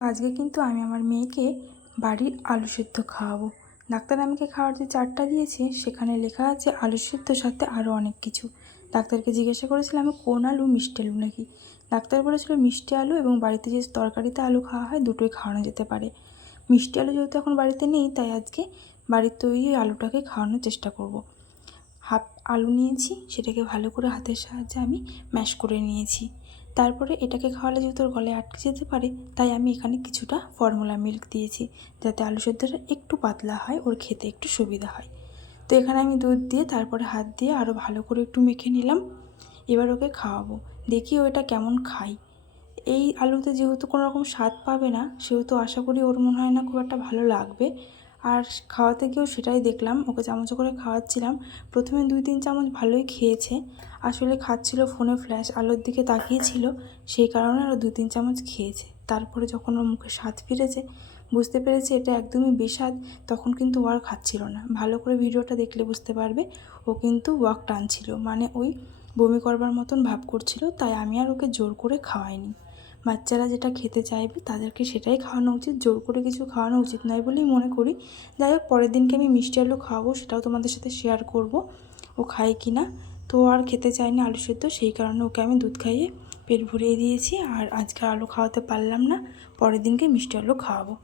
আজকে কিন্তু আমি আমার মেয়েকে বাড়ির আলু সেদ্ধ খাওয়াবো। ডাক্তার আমাকে খাওয়ার যে চার্টটা দিয়েছে সেখানে লেখা আছে আলু সেদ্ধর সাথে আরও অনেক কিছু। ডাক্তারকে জিজ্ঞাসা করেছিলাম কোন আলু, মিষ্টি আলু নাকি। ডাক্তার বলেছিল মিষ্টি আলু এবং বাড়িতে যে তরকারিতে আলু খাওয়া হয় দুটোই খাওয়ানো যেতে পারে। মিষ্টি আলু যেহেতু এখন বাড়িতে নেই, তাই আজকে বাড়ির তৈরি আলুটাকে খাওয়ানোর চেষ্টা করব। হাফ আলু নিয়েছি, সেটাকে ভালো করে হাতের সাহায্যে আমি ম্যাশ করে নিয়েছি। তারপরে এটাকে খাওয়ালে যেহেতু ওর গলায় আটকে যেতে পারে, তাই আমি এখানে কিছুটা ফর্মুলা মিল্ক দিয়েছি, যাতে আলু সেদ্ধটা একটু পাতলা হয়, ওর খেতে একটু সুবিধা হয়। তো এখানে আমি দুধ দিয়ে তারপরে হাত দিয়ে আরও ভালো করে একটু মেখে নিলাম। এবার ওকে খাওয়াবো, দেখি ও এটা কেমন খায়। এই আলুতে যেহেতু কোনো রকম স্বাদ পাবে না, সেহেতু আশা করি ওর মনে হয় না খুব একটা ভালো লাগবে। আর খাওয়াতে গিয়েও সেটাই দেখলাম, ওকে চামচে করে খাওয়াচ্ছিলাম। প্রথমে 2-3 চামচ ভালোই খেয়েছে, আসলে খাচ্ছিল ফোনে ফ্ল্যাশ আলোর দিকে তাকিয়েছিল, সেই কারণে আরও 2-3 চামচ খেয়েছে। তারপরে যখন ওর মুখে স্বাদ ফিরেছে, বুঝতে পেরেছে এটা একদমই বেস্বাদ, তখন কিন্তু ও আর খাচ্ছিল না। ভালো করে ভিডিওটা দেখলে বুঝতে পারবে, ও কিন্তু ওয়াক টানছিল, মানে ওই বমি করবার মতন ভাব করছিল। তাই আমি আর ওকে জোর করে খাওয়াইনি। বাচ্চারা যেটা খেতে চাইবে তাদেরকে সেটাই খাওয়ানো উচিত, জোর করে কিছু খাওয়ানো উচিত নয় বলেই মনে করি। যাই হোক, পরের দিনকে আমি মিষ্টি আলু খাওয়াবো, সেটাও তোমাদের সাথে শেয়ার করব ও খায় কি না। তো আর খেতে চায়নি আলু সেদ্ধ, সেই কারণে ওকে আমি দুধ খাইয়ে পেট ভরিয়ে দিয়েছি। আর আজকে আলু খাওয়াতে পারলাম না, পরের দিনকে মিষ্টি আলু খাওয়াবো।